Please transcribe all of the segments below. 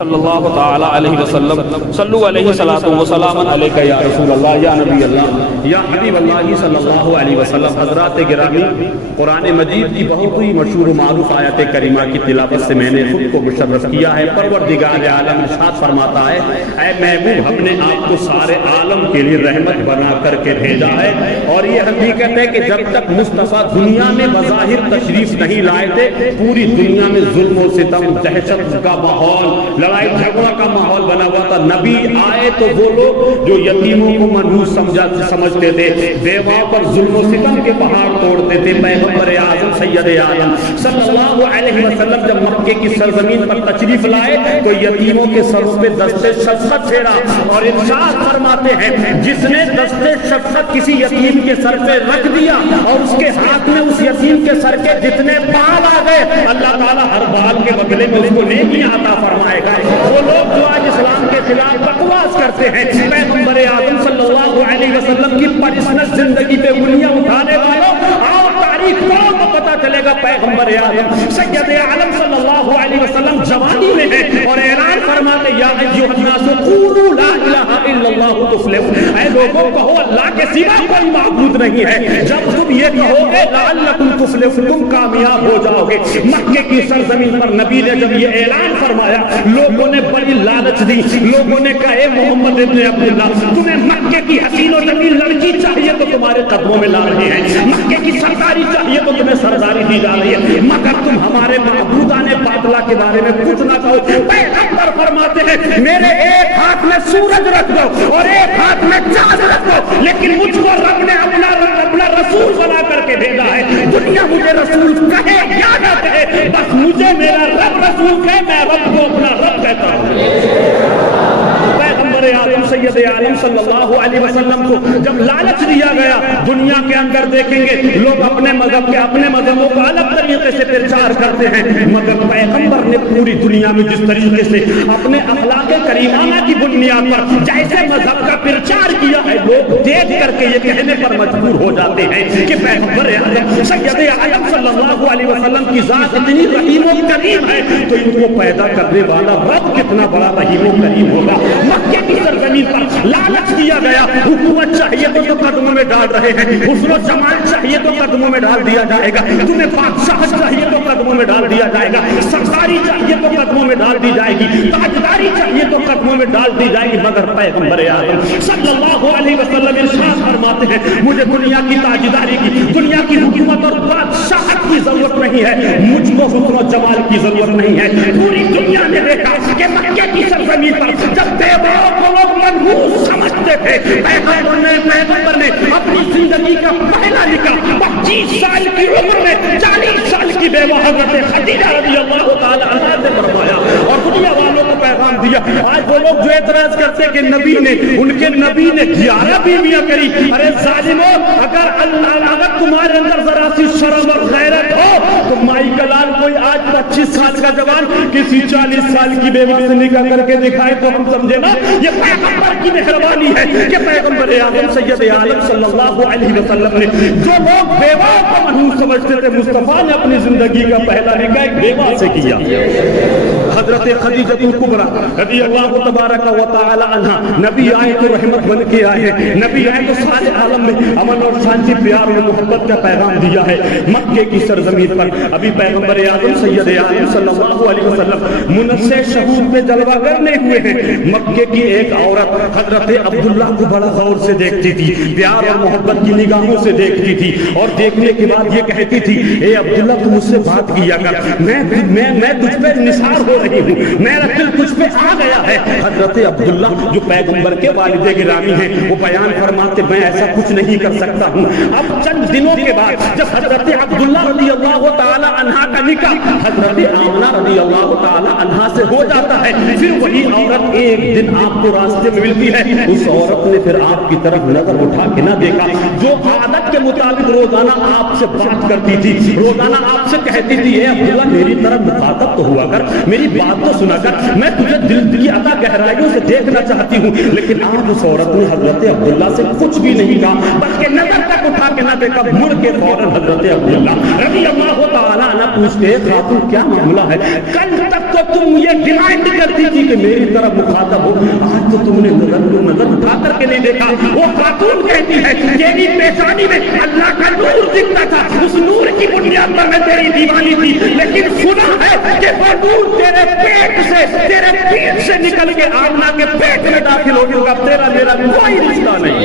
صلی اللہ تعالی علیہ وسلم صلو علیہ الصلوۃ والسلام علیک یا رسول اللہ یا نبی اللہ یا حبیب اللہ صلی اللہ علیہ وسلم۔ حضرات گرامی، قرآن مجید کی بہت ہی مشہور و معروف آیت کریمہ کی تلاوت سے میں نے خود کو مشرف کیا ہے۔ پروردگار عالم ارشاد فرماتا ہے، اے محبوب، ہم نے آپ کو سارے عالم کے لیے رحمت بنا کر کے بھیجا ہے۔ اور یہ حقیقت ہے کہ جب تک مصطفیٰ دنیا میں بظاہر تشریف نہیں لائے تھے، پوری دنیا میں ظلم و ستم، دہشت کا ماحول، لڑائی جھگڑا کا ماحول بنا ہوا تھا۔ نبی آئے تو وہ لوگ جو یتیموں کو منحوس سمجھتے تھے، بیواؤں پر ظلم و ستم کے پہاڑ توڑتے تھے، پیغمبر اعظم سید عالم صلی اللہ علیہ وسلم جب مکے کی سرزمین پر تشریف لائے تو یتیموں کے سروں پہ دستے شفقت پھیرا اور ارشاد فرماتے ہیں، جس نے دستے شفقت کسی یتیم کے سر پہ رکھ دیا اور اس کے ہاتھ میں اس یتیم کے سر کے جتنے بال آ گئے، اللہ تعالیٰ ہر بال کے بدلے میں اس کو نیکیاں عطا فرمائے گا۔ وہ لوگ جو آج اسلام کے خلاف بکواس کرتے ہیں، پیغمبر اعظم صلی اللہ علیہ وسلم کی پرسنل زندگی پہ انگلیاں اٹھانے والوں، اور تاریخ کو پتہ چلے گا پیغمبر اعظم سید عالم صلی اللہ علیہ وسلم جوانی میں ہیں اور اعلان فرماتے، یا ایھا الناس قولوا لا الہ الا اللہ تفلحوا، اے لوگوں کہو اللہ کے سوا کوئی معبود نہیں ہے۔ جب تم یہ کہو گے لعلکم تفلحون، تم کامیاب ہو جاؤ گے۔ مکے کی سرزمین پر نبی نے جب یہ اعلان فرمایا، لوگوں نے بڑی لالچ دی، لوگوں نے کہا، اے محمد ابن عبداللہ، تمہیں مکے کی حسین و جمیل لڑکی چاہیے تو تمہارے قدموں میں لا رہے ہیں، مکے کی سرداری چاہیے تو تمہیں سرداری دی جا رہی ہے، مگر تم ہمارے معبودان باطلہ کے بارے میں کچھ نہ کہو۔ پیغمبر فرماتے ہیں، میرے ایک ہاتھ میں سورج رکھ دو اور ایک ہاتھ میں چاند رکھ دو، لیکن مجھ کو رب نے اپنا رسول بنا کر کے بھیجا ہے۔ دنیا مجھے رسول کہے یا نہ کہے، بس مجھے میرا رب رسول کہے، میں رب کو اپنا رب کہتا ہوں۔ پیغمبر اعظم سید عالم صلی اللہ علیہ وسلم کو جب لالچ دیا گیا، دنیا کے اندر دیکھیں گے لوگ اپنے مذہب کے اپنے مذہبوں کو الگ طریقے سے پرچار کرتے ہیں، مگر پیغمبر نے پوری دنیا میں جس طریقے سے اپنے اخلاق کریمانہ کی بنیاد پر جیسے مذہب کا پرچار کیا ہے، لوگ دیکھ کر کے یہ کہنے پر مجبور ہو جاتے ہیں کہ پیغمبر اعظم سید عالم صلی اللہ علیہ وسلم کی ذات اتنی رحیم و کریم ہے تو ان کو پیدا کرنے والا رب کتنا بڑا رحیم و کریم ہوگا۔ مکے کی سرزمین پر لالچ دیا گیا، حکومت چاہیے تو قدموں میں ڈال رہے ہیں، حسن و جمال چاہیے تو قدموں میں ڈال دیا جائے گا، تمہیں بادشاہ چاہیے تو قدموں میں ڈال دیا جائے گا، سرداری چاہیے تو قدموں میں ڈال دی جائے گی، تاجداری چاہیے تو قدموں میں ڈال دی جائے گی، مگر پیغمبر اعظم صلی اللہ علیہ وسلم ارشاد فرماتے ہیں، مجھے دنیا کی تاجداری کی، دنیا کی حکومت اور بادشاہت کی ضرورت نہیں ہے، مجھ کو حسن و جمال کی ضرورت نہیں ہے۔ پوری دنیا نے دیکھا کہ مکے کی سرزمین پر جب بیواؤں کو لوگ منحوس سمجھتے تھے، پیغمبر نے اپنی زندگی کا پہلا نکاح 25 سال کی عمر میں 40 سال کی بیوہ حضرت خدیجہ رضی اللہ تعالی عنہا سے فرمایا اور دنیا والوں کو پیغام دیا۔ آج وہ لوگ جو اعتراض کرتے کہ نبی نے، ان کے نبی نے 11 بیویاں کری، ارے ظالموں، اگر تمہارے اندر ذرا سی شرم اور غیرت ہو تو مائی کا لال کوئی آج 25 سال کا جوان کسی 40 سال کی بیوہ سے نکاح کر کے دکھائے تو ہم سمجھے نا یہ پیغمبر کی مہربانی ہے کہ پیغمبر اعظم سید عالم صلی اللہ علیہ وسلم نے، جو لوگ بیوہ کو منحوس سمجھتے تھے، مصطفیٰ نے اپنی زندگی کا پہلا نکاح ایک بیوہ سے کیا۔ حضرت خدیجہ کبریٰ رضی اللہ تبارک و تعالی عنہا، نبی آئے تو رحمت بن کے آئے ہیں، نبی آئے تو سارے عالم میں امن اور شانتی، پیار اور محبت کا پیغام دیا ہے۔ مکے کی سرزمین پر ابھی پیغمبر اعظم سید عالم صلی اللہ علیہ وسلم منصع شہور پہ جلوہ کرنے ہوئے ہیں۔ مکے کی ایک عورت حضرت عبداللہ کو بڑا غور سے دیکھتی تھی، پیار اور محبت کی نگاہوں سے دیکھتی تھی اور دیکھنے کے بعد یہ کہتی تھی، اے عبداللہ تو مجھ سے بات کیا کر، میں تجھ پہ نثار ہو رہی ہوں، میرا دل تجھ پہ آ گیا ہے۔ حضرت عبداللہ جو پیغمبر کے والد گرامی ہیں وہ بیان فرماتے، میں ایسا کچھ نہیں کر سکتا ہوں۔ اب چند دنوں کے بعد جب حضرت عبداللہ رضی اللہ تعالی عنہا کا نکاح حضرت آمنہ رضی اللہ تعالی عنہا سے ہو جاتا ہے، پھر وہی عورت ایک دن آپ کو راستے میں ملتی ہے، اس عورت نے پھر آپ کی طرف نظر اٹھا کے نہ دیکھا، جو عادت کے مطابق روزانہ آپ سے بات کرتی تھی، روزانہ آپ سے کہتی تھی، اے عبداللہ میری طرف مخاطب تو ہوا کر، میری بات تو سنا کر، میں تجھے دل کی عطا گہرائیوں سے دیکھنا چاہتی ہوں، لیکن آج اس عورت نے حضرت عبداللہ سے کچھ بھی نہیں کہا، بلکہ نظر تک اٹھا کے نہ دیکھا، مڑ کے فوراً حضرت عبداللہ رضی اللہ تعالیٰ عنہ پوچھتے، خاتون کیا معاملہ ہے؟ کل تک تو تم یہ ڈیمانڈ کرتی تھی کہ میری طرف مخاطب ہو، آج تو تم نے نظر اٹھا کر کے نہیں دیکھا۔ وہ خاتون کہتی ہے تیری پیشانی میں اللہ کا نور دکھتا تھا، اس نور کی بنیاد پر میں تیری دیوانی تھی، لیکن سنا ہے کہ وہ نور تیرے پیٹ سے، تیرے پیٹ سے نکل کے آمنہ کے پیٹ میں داخل ہو گیا، تیرا میرا کوئی رشتہ نہیں۔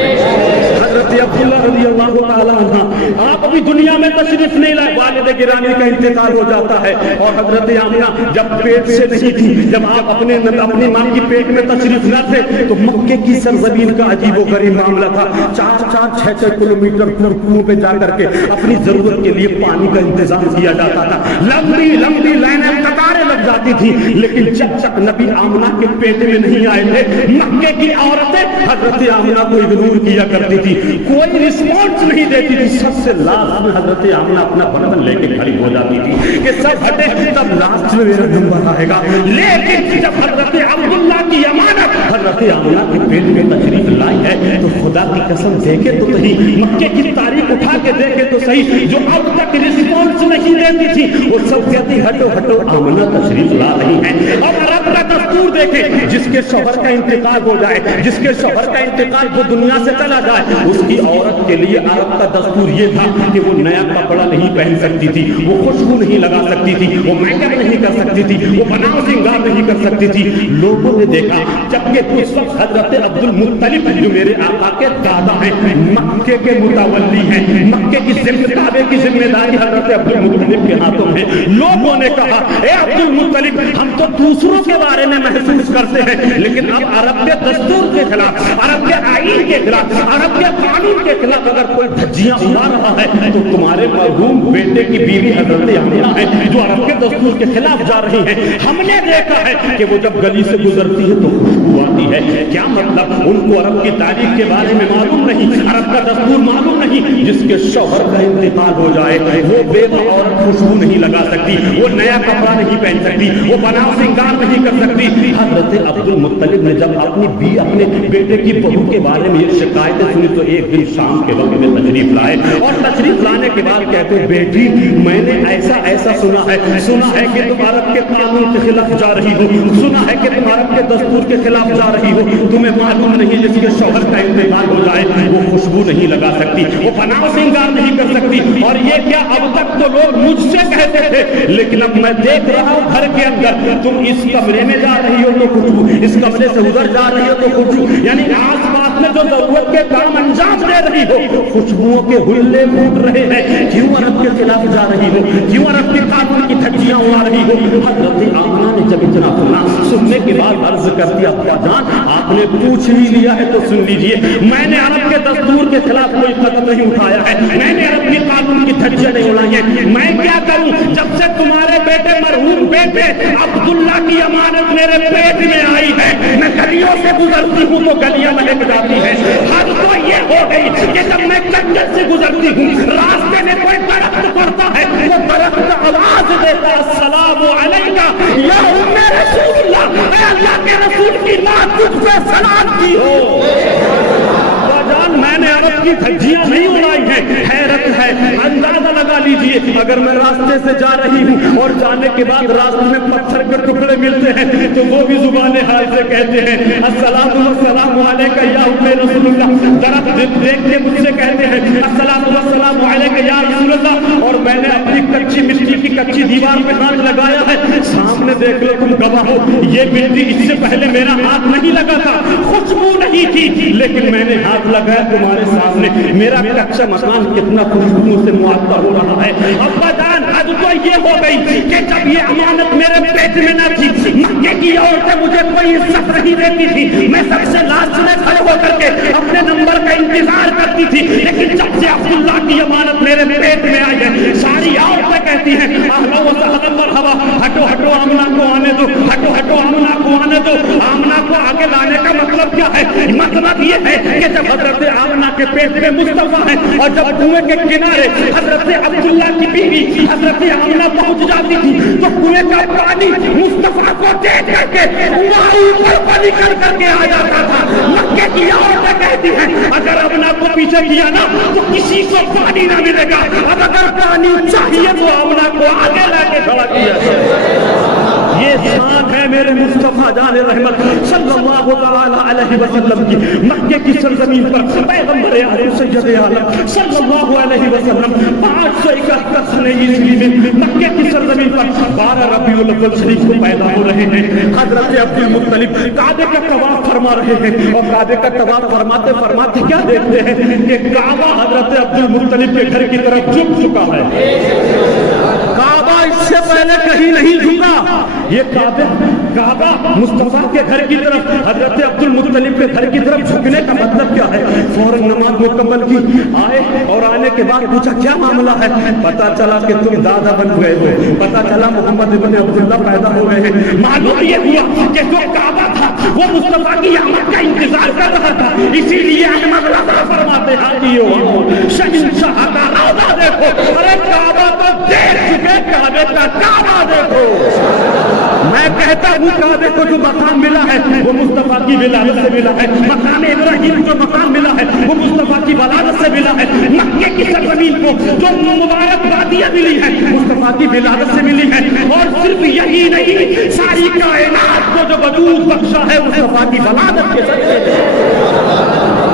حضرت عبداللہ رضی اللہ تعالیٰ عنہ آپ ابھی دنیا میں تشریف نہیں لائے، والد گرامی کا انتقال ہو جاتا ہے، اور حضرت آمنہ جب پیٹ سے نہیں تھی، جب آپ اپنی ماں کی پیٹ میں تشریف نہ تھے، تو مکے کی سرزمین کا عجیب و غریب معاملہ تھا۔ 4-6 کلومیٹر کنویں پہ جا کر کے اپنی ضرورت کے لیے پانی کا انتظام کیا جاتا تھا، لمبی لمبی لائنیں قطاریں لگ جاتی تھی، لیکن جب تک نبی آمنہ کے پیٹ میں نہیں آئے تھے، مکے کی عورتیں حضرت آمنہ کو اگنور کیا کرتی تھی، کوئی رسپانس نہیں دیتی تھی۔ سب سے لاسٹ میں حضرت آمنہ اپنا برتن لے کے کھڑی ہو جاتی تھی کہ سب ہٹے تب لاسٹ میں میرا نمبر آئے گا، لیکن جب حضرت عبداللہ کی امانت حضرت آمنہ کے پیٹ میں تشریف لائی ہے تو خدا کی قسم دیکھے تو صحیح، مکے کی تاریخ اٹھا کے دیکھے تو صحیح، جو اب تک رسپانس نہیں دیتی تھی وہ سب کہتی ہٹو ہٹو آمنہ تشریف لا رہی ہیں۔ اب عرب کا دستور دیکھے، جس کے شوہر کا انتقال ہو جائے، جس کے شوہر کا انتقال جو دنیا سے چلا جائے، اس کی عورت کے لیے عرب کا دستور یہ تھا کہ وہ نیا کپڑا نہیں پہن سکتی تھی، وہ خوشبو نہیں لگا سکتی تھی، وہ میک اپ نہیں کر سکتی تھی، وہ بناؤ سنگار نہیں کر سکتی تھی۔ لوگوں نے دیکھا جبکہ اس وقت حضرت عبد المطلب جو میرے آقا کے دادا ہیں، مکے کے متولی ہیں، مکے کی کعبے کی ذمہ داری حضرت عبد المطلب کے ہاتھوں میں، لوگوں نے کہا اے عبد المطلب ہم تو دوسروں کے بارے میں محسوس کرتے ہیں، لیکن اب عرب کے دستور کے خلاف، عرب کے آئین کے خلاف، عرب کے قانون کے خلاف اگر کوئی دھجیاں اڑا رہا ہے تو تمہارے مرحوم بیٹے کی بیوی حضرت آمنہ ہے جو عرب کے دستور کے خلاف جا رہی ہے۔ ہم نے دیکھا ہے کہ وہ جب گلی سے گزرتی ہے تو خوشبو آتی ہے، کیا مطلب ان کو عرب کی تاریخ کے بارے میں معلوم نہیں، عرب کا دستور معلوم نہیں، جس کے شوہر کا انتقال ہو جائے وہ بیوہ عورت خوشبو نہیں لگا سکتی، وہ نیا کپڑا نہیں پہن سکتی، وہ بناؤ سنگار نہیں کر سکتی۔ حضرت عبد المطلب نے جب اپنے بیٹے کی بہو کے بارے میں یہ شکایتیں سنی تو ایک دن شام کے وقت میں تشریف لائے، اور تشریف لانے کے بعد کہتے ہیں بیٹی میں نے ایسا سنا ہے کہ تم عرب کے قانون کے خلاف جا رہی ہو، سنا ہے کہ تم عرب کے دستور کے خلاف جا رہی ہو، تمہیں معلوم نہیں جس کے شوہر کا انتقال ہو جائے وہ خوشبو نہیں لگا سکتی، وہ بناؤ سنگار نہیں کر سکتی، اور یہ کیا اب تک تو لوگ مجھ سے کہتے تھے، لیکن اب میں دیکھ رہا ہوں گھر کے اندر تم اس کمرے میں جا رہی ہو تو خوشبو، اس کمرے سے ادھر جا رہی ہو تو خوشبو، یعنی آس پاس میں جو ضرورت کے کام انجام دے رہی ہو خوشبوؤں کے ہلے پھوٹ رہے ہیں، کیوں عرب کے خلاف جا رہی ہو، کیوں عرب کے قانون کی دھجیاں اڑا رہی ہو۔ حضرت آمنہ نے جب اتنا سننے کے بعد عرض کرتی ابا جان آپ نے پوچھ ہی لیا ہے تو سن لیجئے، میں نے عرب کے دستور کے خلاف کوئی قدم نہیں اٹھایا ہے، میں نے عرب کے قانون کی دھجیاں نہیں اڑائی ہیں، میں کیا کروں جب سے تمہارے بیٹے مرحوم بیٹے عبداللہ کی امانت میرے پیٹ میں آئی ہے، میں گلیوں سے گزرتی ہوں تو گلیاں مہک جاتی ہیں، حد تو یہ ہو گئی کہ جب میں جنگل سے گزرتی ہوں راستے میں کوئی درخت پڑتا ہے وہ درخت آواز دیتا السلام علیکہ یا ام رسول اللہ، اے اللہ کے رسول کی ماں تجھ پہ سلام کی ہو۔ میں نے عرب کی دھجیاں نہیں اڑائی ہیں، حیرت ہے، اندازہ لگا لیجئے اگر میں راستے سے جا رہی ہوں اور جانے کے بعد راستے میں پتھر کے ٹکڑے ملتے ہیں تو وہ بھی زبان حال سے کہتے ہیں السلام علیکہ یا ام رسول اللہ، درخت دیکھ کے مجھ سے کہتے ہیں السلام علیکہ یا رسول اللہ، اور میں نے اپنی کچی مٹی کی کچی دیوار پہ ہاتھ لگایا ہے، سامنے دیکھ لو تم گواہ ہو، یہ مٹی اس سے پہلے میرا ہاتھ نہیں لگا تھا، خوشبو نہیں تھی، لیکن میں نے ہاتھ لگایا تمہارے سامنے، میرا کچا مکان کتنا خوشبو سے معطر ہو رہا ہے۔ ابا جان حد تو یہ ہو گئی کہ جب یہ امانت میرے پیٹ میں نہ تھی مکے کی عورتیں مجھے کوئی عزت نہیں دیتی تھی، میں سب سے لاسٹ میں کھڑے ہو کر کے اپنے نمبر کا انتظار کرتی تھی، لیکن جب سے عبداللہ کی امانت میرے پیٹ میں آئی ہے ساری عورتیں کہتی ہیں اہلا و سہلا مرحبا، ہٹو ہٹو آمنہ کو آنے دو، ہٹو ہٹو آمنہ کو آنے دو۔ آمنہ کو آگے لانے کا مطلب کیا ہے؟ مطلب یہ ہے کہ جب حضرت آمنہ کے پیٹ میں مصطفیٰ ہے اور جب کنویں کے کنارے حضرت عبداللہ کی بیوی حضرت آمنہ پہنچ جاتی تھی تو کنویں کا پانی مصطفیٰ کو دیکھ کر کے اوپر پر نکل کر کے آ جاتا تھا۔ مکے کی عورتیں کہتی ہیں اگر آمنہ کو پیچھے کیا نا تو کسی کو پانی نہ ملے گا، اب اگر پانی چاہیے تو آمنہ کو آگے لا کے کھڑا کیا جائے۔ یہ شان ہے میرے مصطفیٰ جان رحمت صلی اللہ تعالی علیہ وسلم کی. مکے کی سرزمین پر پیغمبر اعظم سید عالم صلی اللہ علیہ وسلم 571 سنے عیسوی میں مکے کی سرزمین پر 12 ربیع الاول شریف کو پیدا ہو رہے ہیں. حضرت عبد المطلب کعبے کا طواف فرما رہے ہیں اور کعبے کا طواف فرماتے فرماتے کیا دیکھتے ہیں کہ کعبہ حضرت عبد المطلب کے گھر کی طرف جھک چکا ہے. کعبہ اس سے پہلے کہیں نہیں جھکا. یہ کعبہ مصطفیٰ کے گھر کی طرف حضرت عبد المطلب کے گھر کی طرف جھکنے کا مطلب کیا ہے؟ فوراً نماز مکمل کی, آئے اور آنے کے بعد پوچھا کیا معاملہ ہے؟ پتا چلا کہ تم دادا بن گئے ہو, پتا چلا محمد ابن عبداللہ پیدا ہو گئے ہیں. معلوم یہ ہوا کہ جو کعبہ تھا وہ مصطفیٰ کی آمد کا انتظار کر رہا تھا, اسی لیے احمد رضا فرماتے ہیں شہنشاہ کا روضہ دیکھو, ارے کعبہ تو دیکھ چکے, کعبے کا کعبہ دیکھو. میں کہتا ہوں کعبے کو جو مقام ملا ہے وہ مصطفیٰ کی ولادت سے ملا ہے. مقام ابراہیم جو مقام ملا ہے وہ مصطفیٰ کی ولادت سے ملا ہے. مکے کی سرزمین کو جو مبارک وادیاں ملی ہے مصطفیٰ کی ولادت سے ملی ہے. اور صرف یہی نہیں, ساری کائنات کو جو وجود بخشا ہے مصطفیٰ کی ولادت کے ذریعے.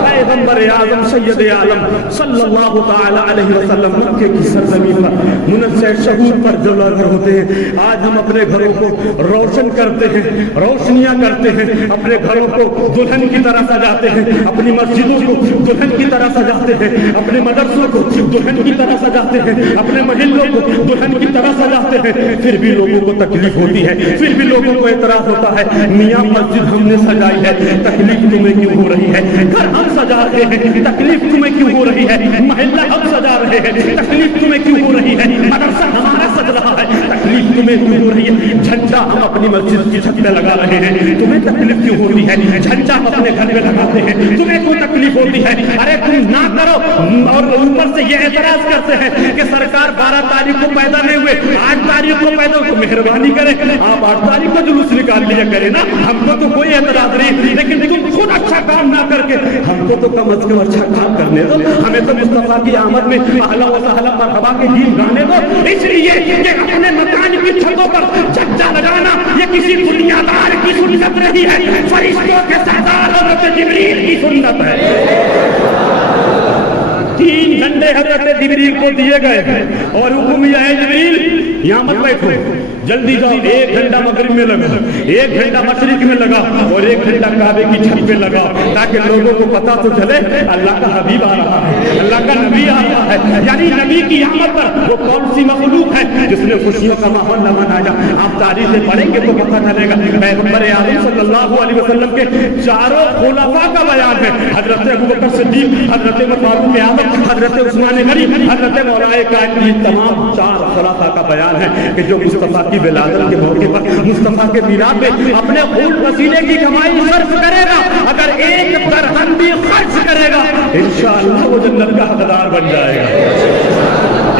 پیغمبر اعظم سید عالم صلی اللہ تعالی علیہ وسلم مکے کی سرزمین پر منزہ شہور پر جو لوگ ہوتے ہیں, آج ہم اپنے گھروں کو روشن کرتے ہیں, روشنیاں کرتے ہیں, اپنے گھروں کو دلہن کی طرح سجاتے ہیں, اپنی مسجدوں کو دلہن کی طرح سجاتے ہیں, اپنے مدرسوں کو دلہن کی طرح سجاتے ہیں, اپنے محلوں کو دلہن کی طرح سجاتے ہیں. پھر بھی لوگوں کو تکلیف ہوتی ہے, پھر بھی لوگوں کو اعتراض ہوتا ہے, میاں مسجد ہم نے سجائی ہے, تکلیف تمہیں کیوں ہو رہی ہے؟ گھر ہم سجا رہے ہیں, تکلیف تمہیں کیوں ہو رہی ہے؟ محلہ ہم سجا رہے ہیں, تکلیف تمہیں کیوں ہو رہی ہے؟ مدرسہ ہمارا سج رہا ہے, تکلیف تمہیں کیوں ہو رہی ہے؟ جھنڈا ہم اپنی مسجد کی چھت پہ لگا رہے ہیں, تمہیں تکلیف کیوں ہوتی ہے؟ جھنڈا ہم اپنے گھر میں لگاتے ہیں, تمہیں کوئی تکلیف ہوتی ہے؟ ارے تم نہ کرو. اور اوپر سے یہ اعتراض کرتے ہیں کہ سرکار 12 تاریخ کو پیدا نہیں ہوئے, 8 تاریخ کو پیدا ہوئے, تو مہربانی کریں آپ 8 تاریخ کو جلوس نکال لیا کریں نا, ہم کو تو کوئی اعتراض نہیں, لیکن تم خود اچھا کام نہ کر کے ہم کو تو کم از کم اچھا کام کرنے دو. ہمیں تو مصطفیٰ کی آمد میں اہلا و سہلا مرحبا کے گیت گانے دو. اس لیے کہ اپنے مکان کی چھتوں پر جھنڈا لگانا یہ کسی دنیا دار کی سنت نہیں ہے, فرشتوں کے سردار حضرت جبریل کی سنت ہے. 3 گھنٹے حضرت جبریل کو دیے گئے اور حکم یہ ہے جبریل یہاں مت بیٹھو, جلدی جاؤ. 1 گھنٹہ مغرب میں لگا, 1 گھنٹہ مشرق میں لگا اور 1 گھنٹہ کعبے کی چھت پہ لگا, تاکہ لوگوں کو پتا تو چلے اللہ کا حبیب آ رہا ہے, اللہ کا نبی آ رہا ہے. یعنی نبی کی آمد پر وہ کون سی مخلوق ہے جس نے خوشیوں کا ماحول نہ بنایا؟ آپ تاریخیں پڑھیں گے تو پتہ چلے گا. پیغمبر اعظم صلی اللہ علیہ وسلم کے 4 خلفاء کا بیان ہے, حضرت ابوبکر صدیق, حضرت عمر فاروق اعظم, حضرت عثمان غنی, حضرت مولا کائنات, یہ تمام 4 خلفاء کا بیان ہے کہ جو مصطفیٰ کی ولادت کے موقع پر مصطفیٰ کے میلاد پہ اپنے خون پسینے کی کمائی صرف کرے گا, اگر 1 درہم بھی خرچ کرے گا, انشاءاللہ وہ جنت کا حقدار بن جائے گا,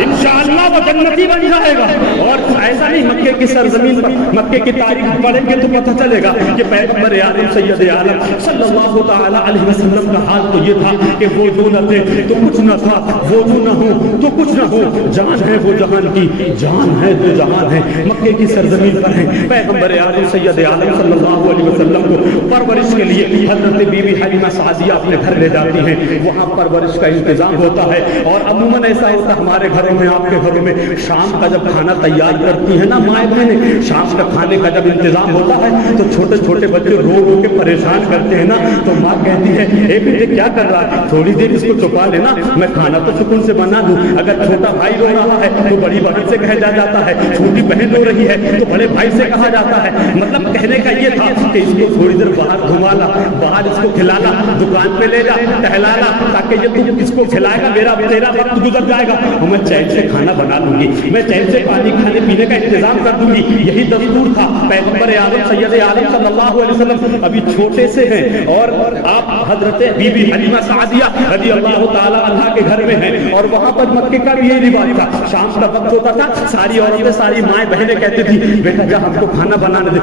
انشاءاللہ وہ جنتی بن جائے گا. اور ایسا نہیں, مکے کی سرزمین پر مکے کی تاریخ پڑھیں گے تو پتہ چلے گا کہ پیغمبر اعظم سید عالم صلی اللہ تعالی علیہ وسلم کا حال تو یہ تھا کہ وضو نہ تھے تو کچھ نہ تھا, وضو نہ ہو تو کچھ نہ ہو, جان ہے وہ جہان کی, جان ہے جو جہان ہے. مکے کی سرزمین پر ہے, پیغمبر اعظم سید عالم صلی اللہ علیہ وسلم کو پرورش کے لیے حضرت بی بی حلیمہ سعدیہ اپنے گھر لے جاتی ہیں, وہاں پرورش کا انتظام ہوتا ہے. اور عموماً ایسا ہوتا ہے ہمارے گھروں میں, آپ کے گھروں میں شام کا جب کھانا تیار کرتی ہے نا مائیں بہنیں, شام کا کھانے کا جب انتظام ہوتا ہے تو چھوٹے چھوٹے بچے رو رو کے پریشان کرتے ہیں نا, تو ماں کہتی ہے اے بیٹے کیا کر رہا ہے, تھوڑی دیر اس کو چھپا لینا, میں کھانا تو سکون سے بنا دوں. اگر چھوٹا بھائی رو رہا ہے تو بڑی بہن سے کہا جاتا ہے, چھوٹی بہن رو رہی ہے تو بڑے بھائی سے کہا جاتا ہے. مطلب کہنے کا یہ تھا کہ اس کو تھوڑی دیر باہر گھما لا, باہر اس کو کھلانا, دکان پہ لے جا, ٹہلانا, تاکہ یہ تو اس کو کھلائے گا, میرا تیرا وقت گزر جائے گا, اور میں چین سے کھانا بنا لوں گی, میں چین سے پانی کھانے پینے کا انتظام کر دوں گی. یہی دستور تھا. پیغمبر اعظم سید عالم صلی اللہ علیہ وسلم ابھی چھوٹے سے ہیں اور آپ حضرت بی بی حلیمہ سعدیہ رضی اللہ تعالی عنہا کے گھر میں ہیں, اور وہاں پر مکے کا بھی یہی رواج تھا. شام کا وقت ہوتا تھا, ساری عورتیں, ساری مائیں بہنیں کہتی تھی بیٹا جا ہم کو کھانا بنانے دے,